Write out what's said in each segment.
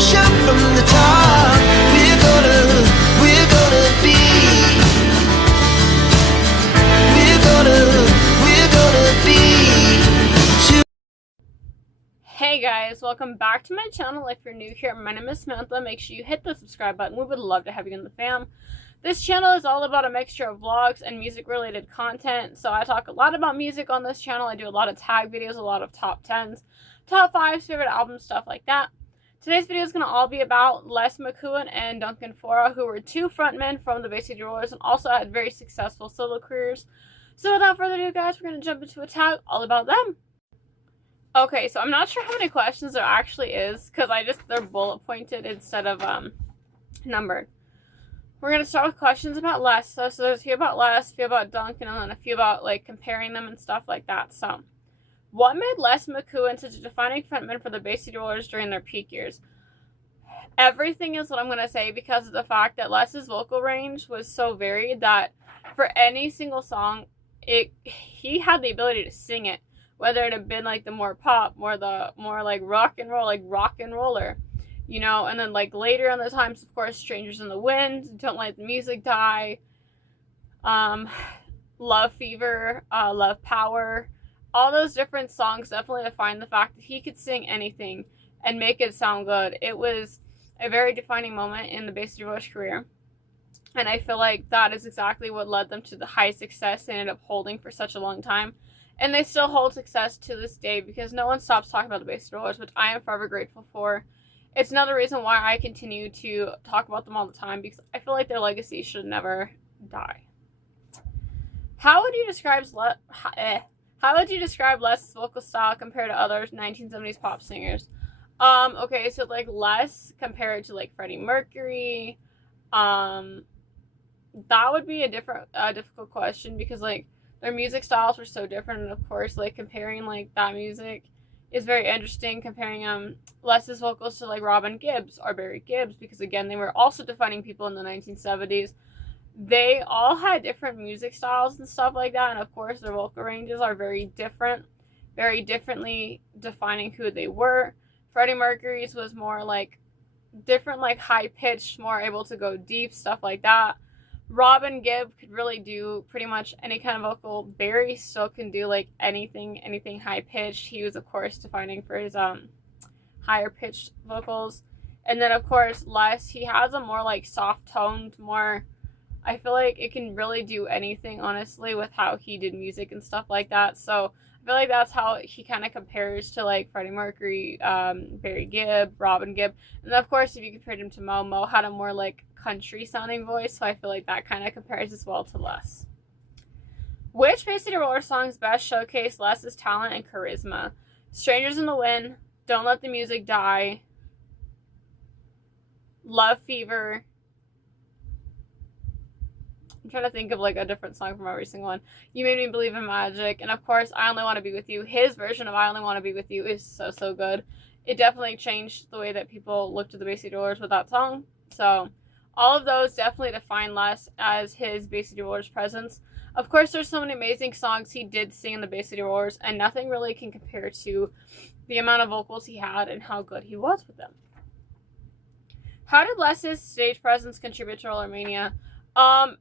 push up from the top. We're gonna be. We're gonna be. Hey guys, welcome back to my channel. If you're new here, my name is Samantha. Make sure you hit the subscribe button. We would love to have you in the fam. This channel is all about a mixture of vlogs and music related content. So I talk a lot about music on this channel. I do a lot of tag videos, a lot of top 10s, top 5s, favorite albums, stuff like that. Today's video is going to all be about Mckeown and Duncan Faure, who were two frontmen from the Bay City Rollers and also had very successful solo careers. So without further ado guys, we're going to jump into a tag all about them. Okay, so I'm not sure how many questions there actually is because they're bullet pointed instead of numbered. We're going to start with questions about Les. So there's a few about Les, a few about Duncan, and then a few about like comparing them and stuff like that. So, what made Les Mckeown such a defining frontman for the Bay City Rollers during their peak years? Everything is what I'm going to say because of the fact that Les's vocal range was so varied that for any single song, he had the ability to sing it. Whether it had been like the more pop, more like rock and roll, like rock and roller, you know, and then like later on the times, of course, Strangers in the Wind, Don't Let the Music Die, Love Fever, Love Power, all those different songs definitely define the fact that he could sing anything and make it sound good. It was a very defining moment in the Bay City Rollers' career, and I feel like that is exactly what led them to the high success they ended up holding for such a long time. And they still hold success to this day because no one stops talking about the Bay City Rollers, which I am forever grateful for. It's another reason why I continue to talk about them all the time because I feel like their legacy should never die. How would you describe Les' vocal style compared to other 1970s pop singers? Okay, so like Les compared to like Freddie Mercury, that would be a difficult question because like their music styles were so different, and of course, like comparing like that music is very interesting. Comparing Les's vocals to like Robin Gibbs or Barry Gibbs, because again, they were also defining people in the 1970s. They all had different music styles and stuff like that, and of course, their vocal ranges are very different, very differently defining who they were. Freddie Mercury's was more like different, like high pitched, more able to go deep, stuff like that. Robin Gibb could really do pretty much any kind of vocal. Barry still can do like anything high pitched. He was of course defining for his higher pitched vocals. And then of course Les, he has a more like soft toned, more, I feel like it can really do anything honestly with how he did music and stuff like that. So I feel like that's how he kind of compares to like Freddie Mercury, Barry Gibb, Robin Gibb. And then of course if you compared him to Mo had a more like country sounding voice, so I feel like that kind of compares as well to Les. Which Bay City Roller songs best showcase Les's talent and charisma? Strangers in the Wind, Don't Let the Music Die, Love Fever. I'm trying to think of like a different song from every single one. You Made Me Believe in Magic, and of course I Only Want to Be With You. His version of I Only Want to Be With You is so good. It definitely changed the way that people looked at the Bay City Rollers with that song. So all of those definitely define Les as his Bay City Rollers presence. Of course, there's so many amazing songs he did sing in the Bay City Rollers, and nothing really can compare to the amount of vocals he had and how good he was with them. How did Les's stage presence contribute to Rollermania?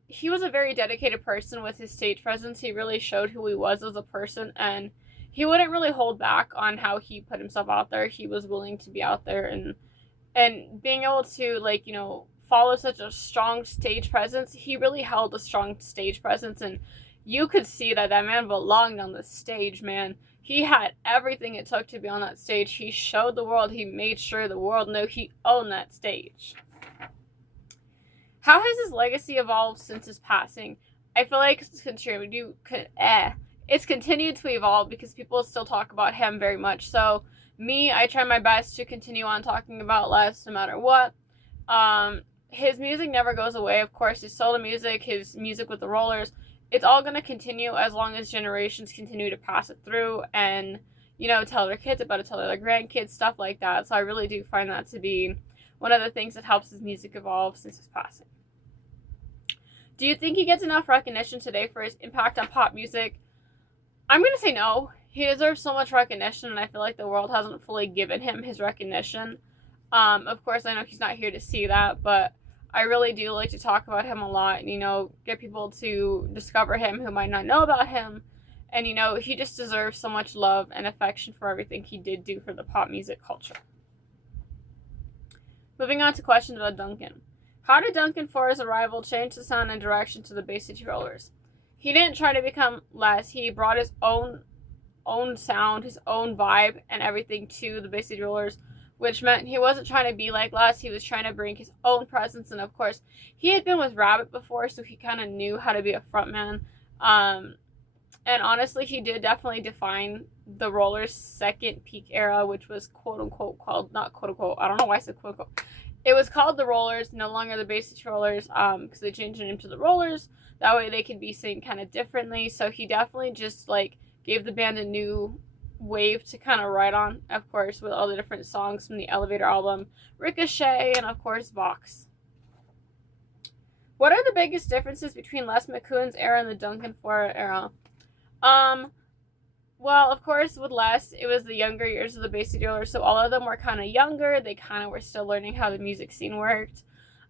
He was a very dedicated person with his stage presence. He really showed who he was as a person, and he wouldn't really hold back on how he put himself out there. He was willing to be out there and being able to, like, you know, follow such a strong stage presence. He really held a strong stage presence, and you could see that that man belonged on the stage, man. He had everything it took to be on that stage. He showed the world. He made sure the world knew he owned that stage. How has his legacy evolved since his passing? I feel like it's continued to evolve because people still talk about him very much. So me, I try my best to continue on talking about Les no matter what. His music never goes away. Of course, his solo music, his music with the Rollers, it's all going to continue as long as generations continue to pass it through and, you know, tell their kids about it, tell their grandkids, stuff like that. So I really do find that to be one of the things that helps his music evolve since his passing. Do you think he gets enough recognition today for his impact on pop music? I'm going to say no. He deserves so much recognition, and I feel like the world hasn't fully given him his recognition. Of course, I know he's not here to see that, but I really do like to talk about him a lot and, get people to discover him who might not know about him. And, he just deserves so much love and affection for everything he did do for the pop music culture. Moving on to questions about Duncan. How did Duncan Faure's arrival change the sound and direction to the Bay City Rollers? He didn't try to become less. He brought his own sound, his own vibe, and everything to the Bay City Rollers, which meant he wasn't trying to be like Les. He was trying to bring his own presence, and of course, he had been with Rabbit before, so he kind of knew how to be a frontman. And honestly, he did definitely define the Rollers' second peak era, which was quote-unquote called, not quote-unquote, I don't know why I said quote-unquote. It was called the Rollers, no longer the Bay City Rollers, because they changed their name to the Rollers. That way they could be seen kind of differently. So he definitely just, gave the band a new wave to kind of ride on, of course, with all the different songs from the Elevator album, Ricochet, and of course, Vox. What are the biggest differences between Les Mckeown's era and the Duncan Faure era? Well, of course, with Les, it was the younger years of the Bay City Rollers, so all of them were kind of younger. They kind of were still learning how the music scene worked.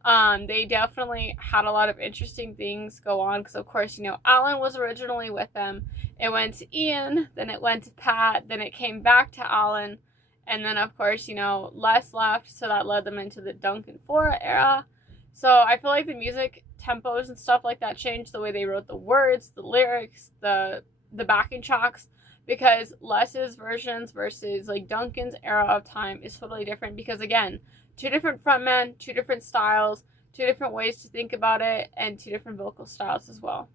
They definitely had a lot of interesting things go on, because, of course, Alan was originally with them. It went to Ian, then it went to Pat, then it came back to Alan, and then, of course, Les left, so that led them into the Duncan Faure era. So I feel like the music tempos and stuff like that changed, the way they wrote the words, the lyrics, the backing tracks, because Les's versions versus Duncan's era of time is totally different, because again, two different frontmen, two different styles, two different ways to think about it, and two different vocal styles as well.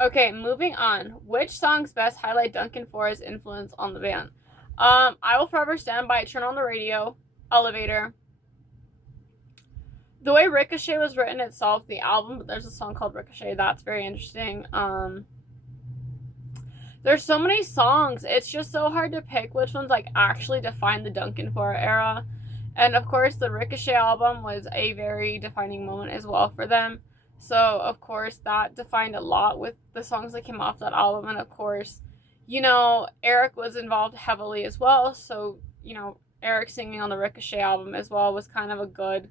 Okay, moving on. Which songs best highlight Duncan Faure's influence on the band? I Will Forever Stand By, Turn on the Radio, Elevator. The way Ricochet was written itself, the album, but there's a song called Ricochet, that's very interesting. There's so many songs, it's just so hard to pick which ones actually define the Duncan Faure era. And of course, the Ricochet album was a very defining moment as well for them. So of course, that defined a lot with the songs that came off that album. And of course, Eric was involved heavily as well. So, Eric singing on the Ricochet album as well was kind of a good,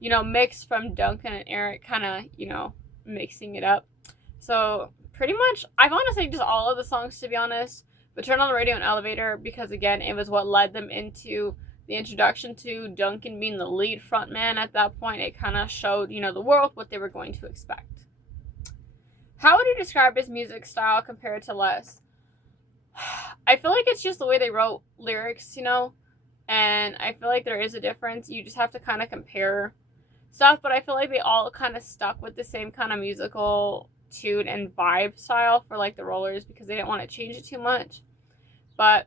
mix from Duncan and Eric kind of, mixing it up. So pretty much, I want to say just all of the songs, to be honest, but Turn on the Radio and Elevator, because again, it was what led them into the introduction to Duncan being the lead frontman at that point. It kind of showed, the world what they were going to expect. How would you describe his music style compared to Les? I feel like it's just the way they wrote lyrics, and I feel like there is a difference. You just have to kind of compare stuff, but I feel like they all kind of stuck with the same kind of musical tune and vibe style for the Rollers, because they didn't want to change it too much. But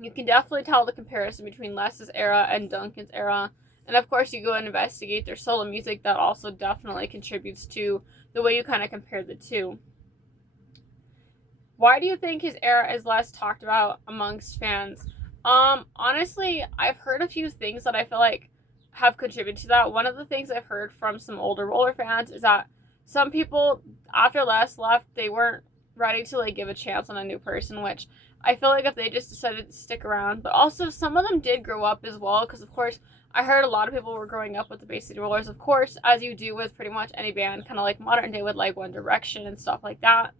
you can definitely tell the comparison between Les's era and Duncan's era. And of course, you go and investigate their solo music, that also definitely contributes to the way you kind of compare the two. Why do you think his era is less talked about amongst fans? Honestly, I've heard a few things that I feel like have contributed to that. One of the things I've heard from some older Roller fans is that some people, after Les left, they weren't ready to give a chance on a new person, which I feel like if they just decided to stick around. But also, some of them did grow up as well, because of course, I heard a lot of people were growing up with the Bay City Rollers, of course, as you do with pretty much any band, kind of like modern day with One Direction and stuff like that.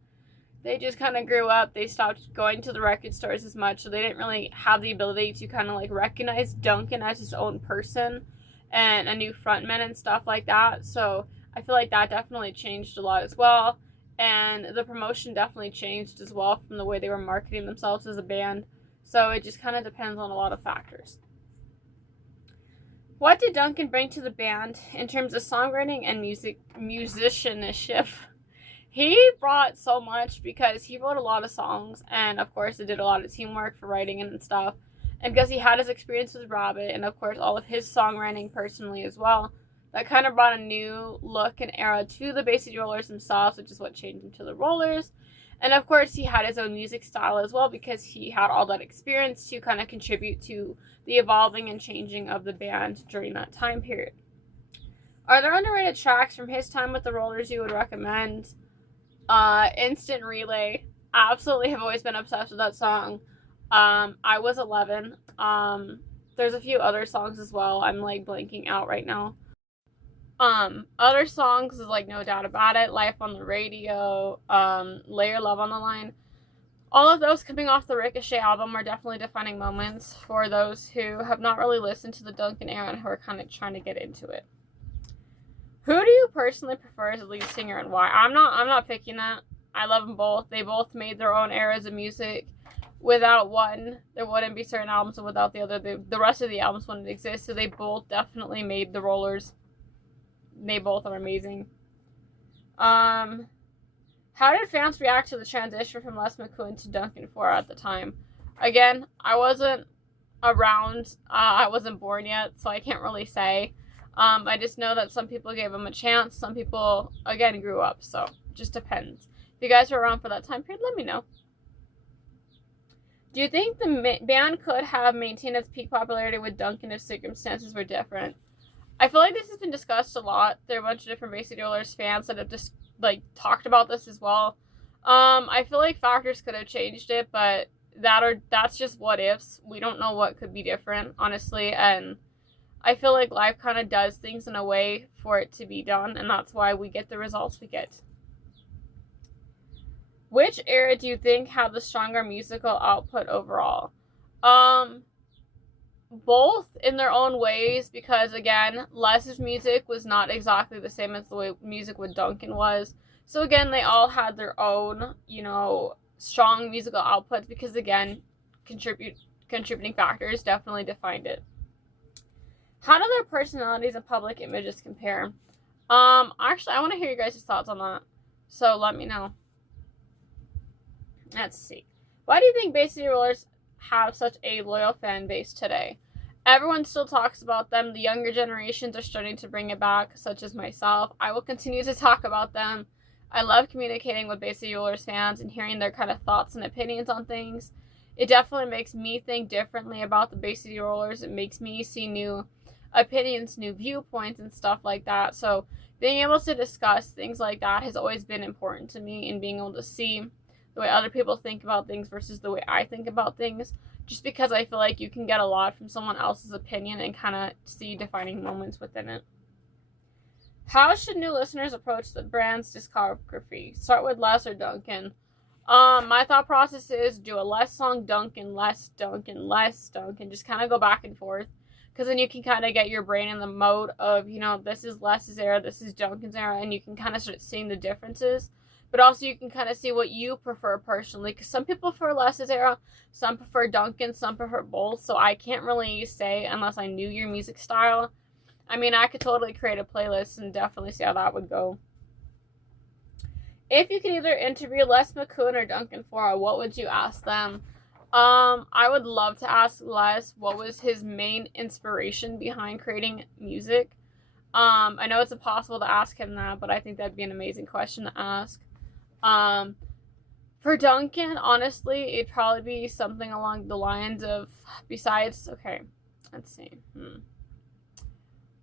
They just kind of grew up, they stopped going to the record stores as much, so they didn't really have the ability to kind of recognize Duncan as his own person and a new frontman and stuff like that. So I feel like that definitely changed a lot as well. And the promotion definitely changed as well from the way they were marketing themselves as a band. So it just kind of depends on a lot of factors. What did Duncan bring to the band in terms of songwriting and musicianship? He brought so much, because he wrote a lot of songs, and of course, it did a lot of teamwork for writing and stuff. And because he had his experience with Rabbit, and of course, all of his songwriting personally as well, that kind of brought a new look and era to the Bay City Rollers themselves, which is what changed them to the Rollers. And of course, he had his own music style as well, because he had all that experience to kind of contribute to the evolving and changing of the band during that time period. Are there underrated tracks from his time with the Rollers you would recommend? Instant Relay. Absolutely have always been obsessed with that song. I Was 11. There's a few other songs as well. I'm like blanking out right now. Other songs is like No Doubt About It, Life on the Radio, Lay Your Love on the Line. All of those coming off the Ricochet album are definitely defining moments for those who have not really listened to the Duncan era and who are kind of trying to get into it. Who do you personally prefer as a lead singer and why? I'm not picking that. I love them both. They both made their own eras of music. Without one, there wouldn't be certain albums, and without the other, the rest of the albums wouldn't exist. So they both definitely made the Rollers. They both are amazing. How did fans react to the transition from Les Mckeown to Duncan Faure at the time? Again, I wasn't around. I wasn't born yet, so I can't really say. I just know that some people gave him a chance. Some people, again, grew up. So it just depends. If you guys were around for that time period, let me know. Do you think the band could have maintained its peak popularity with Duncan if circumstances were different? I feel like this has been discussed a lot. There are a bunch of different Bay City Rollers fans that have just talked about this as well. I feel like factors could have changed it, but that's just what ifs. We don't know what could be different, honestly, and I feel like life kind of does things in a way for it to be done, and that's why we get the results we get. Which era do you think had the stronger musical output overall? Both in their own ways, because again, Les's music was not exactly the same as the way music with Duncan was. So again, they all had their own, strong musical outputs because again, contributing factors definitely defined it. How do their personalities and public images compare? Actually, I want to hear you guys' thoughts on that. So let me know. Let's see. Why do you think Bay City Rollers have such a loyal fan base today? Everyone still talks about them. The younger generations are starting to bring it back, such as myself. I will continue to talk about them. I love communicating with Bay City Rollers fans and hearing their kind of thoughts and opinions on things. It definitely makes me think differently about the Bay City Rollers. It makes me see new opinions, new viewpoints, and stuff like that. So being able to discuss things like that has always been important to me, and being able to see the way other people think about things versus the way I think about things, just because I feel like you can get a lot from someone else's opinion and kind of see defining moments within it. How should new listeners approach the brand's discography? Start with Les or Duncan? My thought process is do a Les song, Duncan, Les, Duncan, Les, Duncan. Just kind of go back and forth, because then you can kind of get your brain in the mode of, this is Les's era, this is Duncan's era, and you can kind of start seeing the differences. But also you can kind of see what you prefer personally, because some people prefer Les's era, some prefer Duncan, some prefer both. So I can't really say unless I knew your music style. I mean, I could totally create a playlist and definitely see how that would go. If you could either interview Les Mckeown or Duncan Faure, what would you ask them? I would love to ask Les what was his main inspiration behind creating music. I know it's impossible to ask him that, but I think that'd be an amazing question to ask. For Duncan, honestly, it'd probably be something along the lines of, let's see.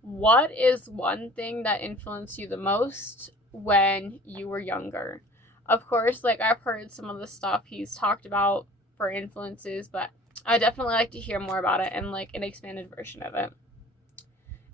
What is one thing that influenced you the most when you were younger? Of course, I've heard some of the stuff he's talked about for influences, but I definitely like to hear more about it and an expanded version of it.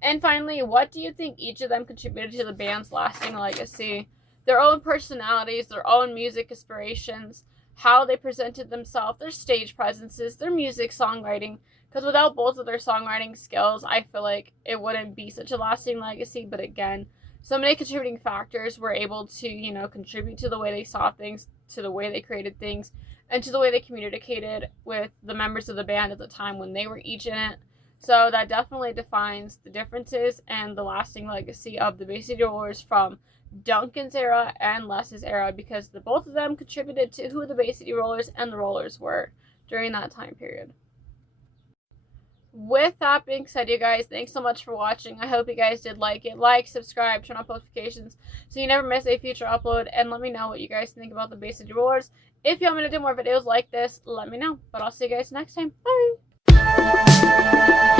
And finally, what do you think each of them contributed to the band's lasting legacy? Their own personalities, their own music inspirations, how they presented themselves, their stage presences, their music songwriting. Because without both of their songwriting skills, I feel like it wouldn't be such a lasting legacy. But again, so many contributing factors were able to, contribute to the way they saw things, to the way they created things, and to the way they communicated with the members of the band at the time when they were each in it. So that definitely defines the differences and the lasting legacy of the Bay City Rollers from Duncan's era and Les's era, because the both of them contributed to who the Bay City Rollers and the Rollers were during that time period. With that being said, you guys, thanks so much for watching. I hope you guys did like it. Like, subscribe, turn on notifications so you never miss a future upload, and let me know what you guys think about the Bay City Rollers. If you want me to do more videos like this, let me know. But I'll see you guys next time. Bye!